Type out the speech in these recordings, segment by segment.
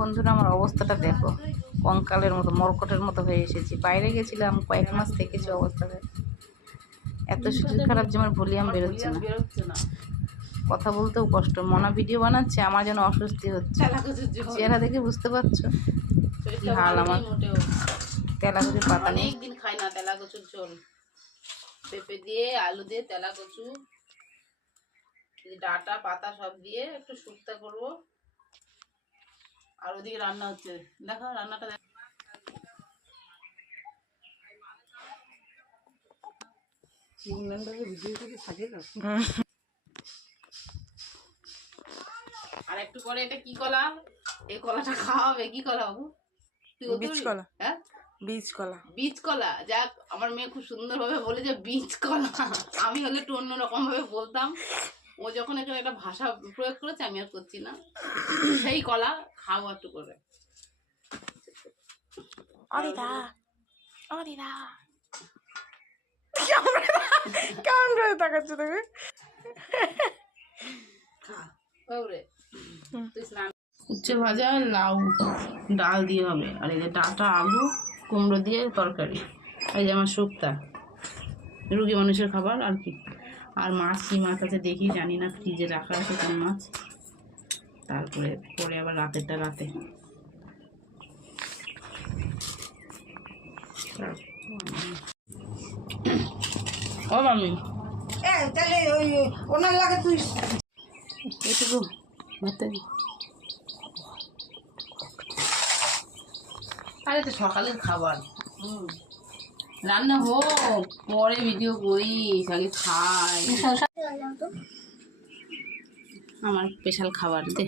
বন্ধুরা আমার অবস্থাটা দেখো, কঙ্কালের মতো মরকটের মতো হয়ে এসেছি। বাইরে গেছিলাম, কয়েক মাস থেকেছি অবস্থাটা এত শরীর খারাপ যে আমার ভলিউম বেরোচ্ছে না, কথা বলতেও কষ্ট। মনা ভিডিও বানাচ্ছে, আমার যেন অস্বস্তি হচ্ছে। চেহারা দেখে বুঝতে পারছো কি হাল আমার। তেলা কচুর পাতা নেই, অনেকদিন খাই না তেলা কচুর ঝোল। পেঁপে দিয়ে আলু দিয়ে তেলা কচু, ডাটা পাতা সব দিয়ে একটু শুক্তা করবো। আর ওদিকে রান্না হচ্ছে, দেখো রান্নাটা দেখো। আর একটু পরে এটা কি কলা, এই কলাটা খাওয়া হবে। কি কলা বাবু? বীজ কলা। হ্যাঁ, বীজ কলা। বীজ কলা। যাক, আমার মেয়ে খুব সুন্দর ভাবে বলে যে বীজ কলা। আমি হলে একটু অন্যরকম ভাবে বলতাম। ও যখন একটু একটা ভাষা প্রয়োগ করেছে, আমি আর করছি না। সেই কলা খাবো একটু করে। কেমন করে তাকাচ্ছ তুমি? উচ্ছে ভাজা, লাউ ডাল দিয়ে হবে। আর এই যে ডাটা আলু কুমড়ো দিয়ে তরকারি। এই যে আমার শুক্তা, রুগী মানুষের খাবার আর কি। আর মাছ, কি মাছ আছে দেখি, জানি না, ফ্রিজে রাখা আছে কোন মাছ। তারপরে পরে আবার রাতেরটা রাতে। ও মামি, তাহলে ওই ওনার লাগে তুই এটুকু ভাতে। আরে তো সকালের খাবার। রান্না হোক, পরে ভিডিও করিস, আগে খাই। আমার স্পেশাল খাবার দে।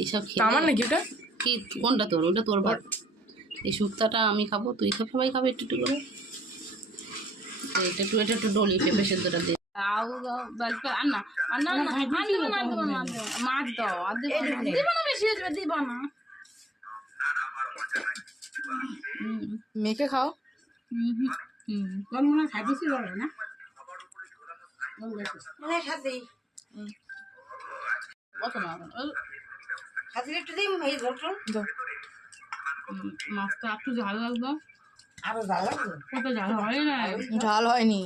এইসব আমার নাকি ওটা? কি কোনটা তোর? ওটা তোর ভাত। এই শুক্তাটা আমি খাবো, তুই খাবি, সবাই খাবে একটু একটু করে। এটা একটু ডলি, পেঁপে সেদ্ধটা দে। মাছ দাও, আর দিব না, বেশি হয়ে যাবে, দিব না। মেখে খাও। তোর মনে হয় খাইতেছি বলে না? মাছটা একটু ঝাল লাগবে। আরো ঝাল লাগবে? কত ঝাল হয় না? ঝাল হয়নি।